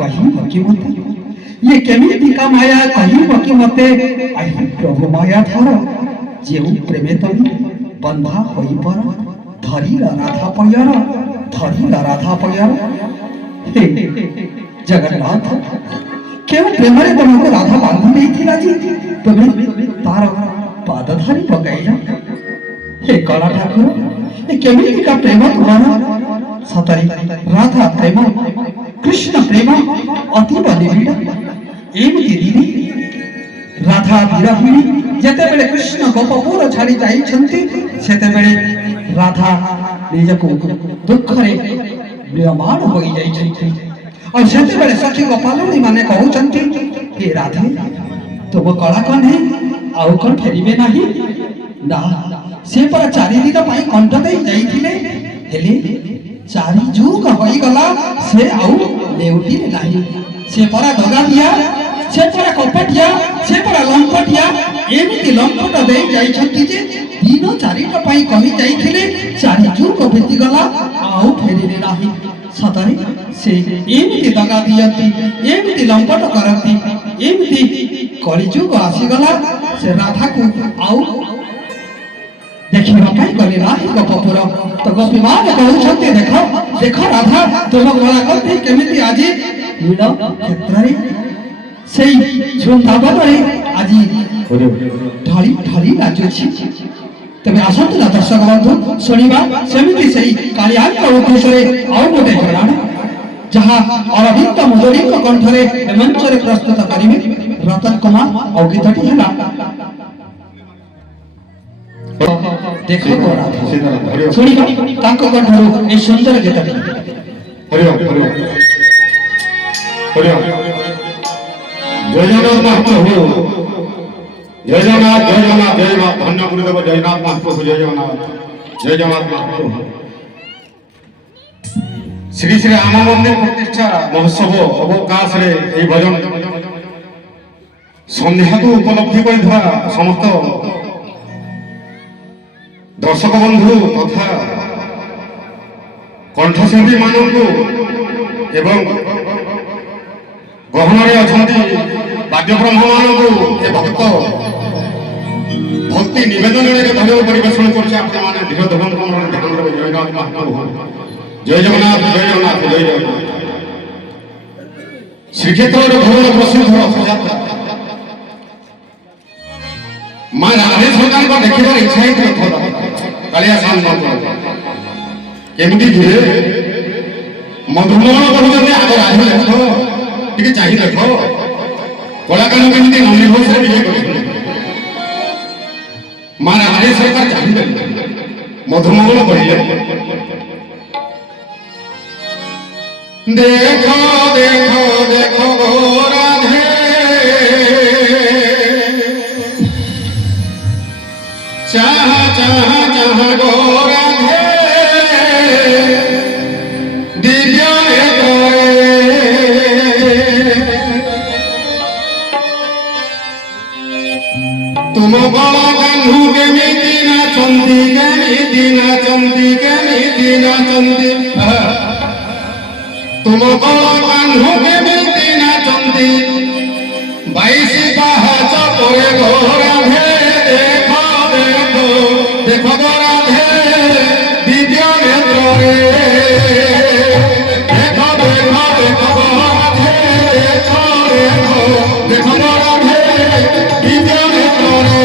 कहिब कि मते ये केमितिका माया कहिब कि मते आई प्रभु माया धर जेउ प्रेमे तमी बंधा होई पर धरिला राधा पयर धरिला राधा पयर हे जगन्नाथ केवल प्रेमरे तुमको राधा बांधी देइथिला जी तुमे तार पाद धरि पकाइला हे कला ठाकुर ये केमितिका प्रेम तुम्हारा सतरी राधा प्रेम कृष्ण प्रेम अतीब निबिड़ एमिति दिने राधा विरहिणी जेतेबेले कृष्ण गोपपुर छाड़ी जाइछन्ति सेतेबेले राधा निजको दुखरे म्रियमाण होई जाइछन्ति और सेतेबेले सखी गोपालनी माने कहउछन्ति हे राधे तुम कला कने आउ कौन फेरिबे नाही ना से पर 4 दिन पाई कंठ देई जाइथिले हेले 4 जुग होई गला से आउ लेउटी नाही से पर दगा दिया से पर कपटिया से पर लंपटिया एमिति लंपट देई जाइछन्ति जे दिन 4 पाई कहि जाइथिले 4 जुग बीती गला आउ फेरिले नाही सतरे से एमिति दगा दियंती एमिति लंपट करंती एमिति कलिजुग आसीगला से राधा को आउ देखिबा पाई गले नाही गोपपुर तो गोपीमान कहउछन्ते देखो देखो राधा तुम गला करते केमिति आजी नील क्षेत्र रे सेई वृंदावन रे आजी ढाली ढाली नाचुछि तबे आसंत ना दर्शक बंधु सुनिबा सेमिति सेई कालियाक उद्देश्य रे आउ गोटे जणाण जहां अरविंद मुदरी को कंठ रे मंच रे प्रस्तुत करिवे रतन कुमार और गीतटी हला देखो को राधा सुनिबा तांको कंठरू ए सुंदर गीतटी हरि ओम हरि ओम हरि ओम जय जगन्नाथ महाप्रभु जय जगन्नाथ जय जगन्नाथ जय जगन्नाथ धन्य गुरुदेव जयनाथ महाप्रभु जय जगन्नाथ महाप्रभु श्री श्री राम मंदिर प्रतिष्ठा महोत्सव अवकाश रे ए भजन संध्या को उपलब्धि कर समस्त दर्शक बंधु तथा कंठशिल्पी मानू एवं गहन वाद्य ब्रह्म मानू ए भक्त भक्ति निवेदन भजन परिवेशन कर धीर धवन ध्यान देवे जयनाथ महाप्रभु जय जगन्नाथ जय जगन्नाथ जय जगन्नाथ श्रीक्षेत्र भवन प्रसिद्ध रथयात्रा माँ राधे सरकार को देखिबार इच्छा ही रथ कालिया सान केमिति धीरे मधुमोहन कहते आग राधे देख टे चाह देख कलाकार केमिति नंदी घोष विजय कर माँ राधे सरकार चाहिए मधुमोहन कहले देखो देखो देखो राधे चाह चाह चाह गो राधे दिव्य तुम बड़ा कान्हू केमिति नाचंती केमिति नाचंती केमिति नाचंती तुम बड़ा कान्हू केमिति नाचंती 22 पाहाच परे गो राधे देखो देखो देखो गो राधे दिव्य नेत्र रे देखो देखो देखो गो राधे देखो देखो देखो गो राधे दिव्य नेत्र रे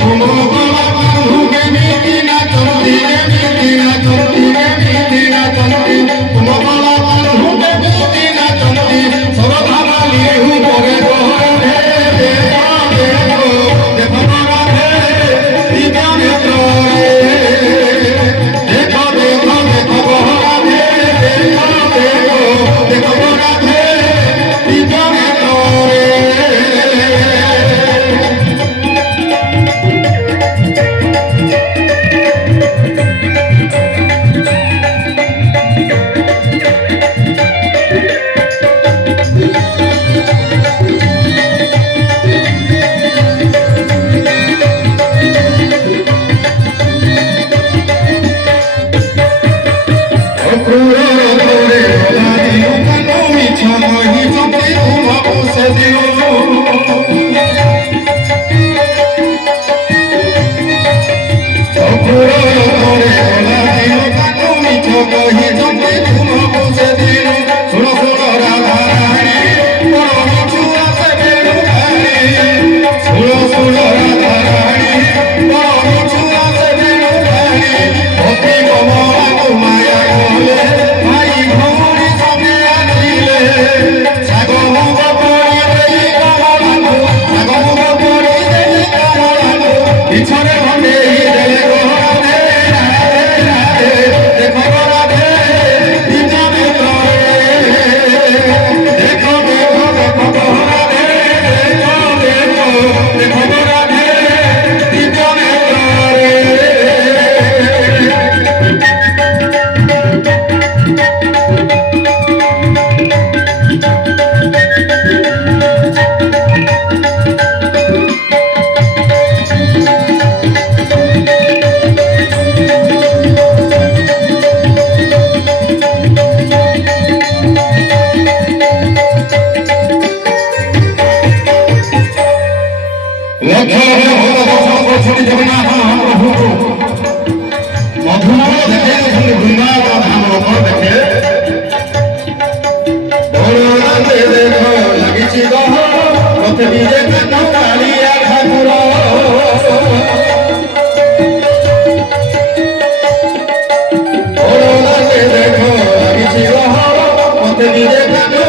तुम बड़ा कान्हू केमिति नाचंती केमिति नाचंती केमिति नाचंती तुम बड़ा कान्हू केमिति नाचंती सरधारा लिहु परे गो राधे देखो देखो देखो गो राधे दिव्य नेत्र মতে নিজে কানু কালিয়া ঠাকুর দেখো আমি চির মতে নিজে কানু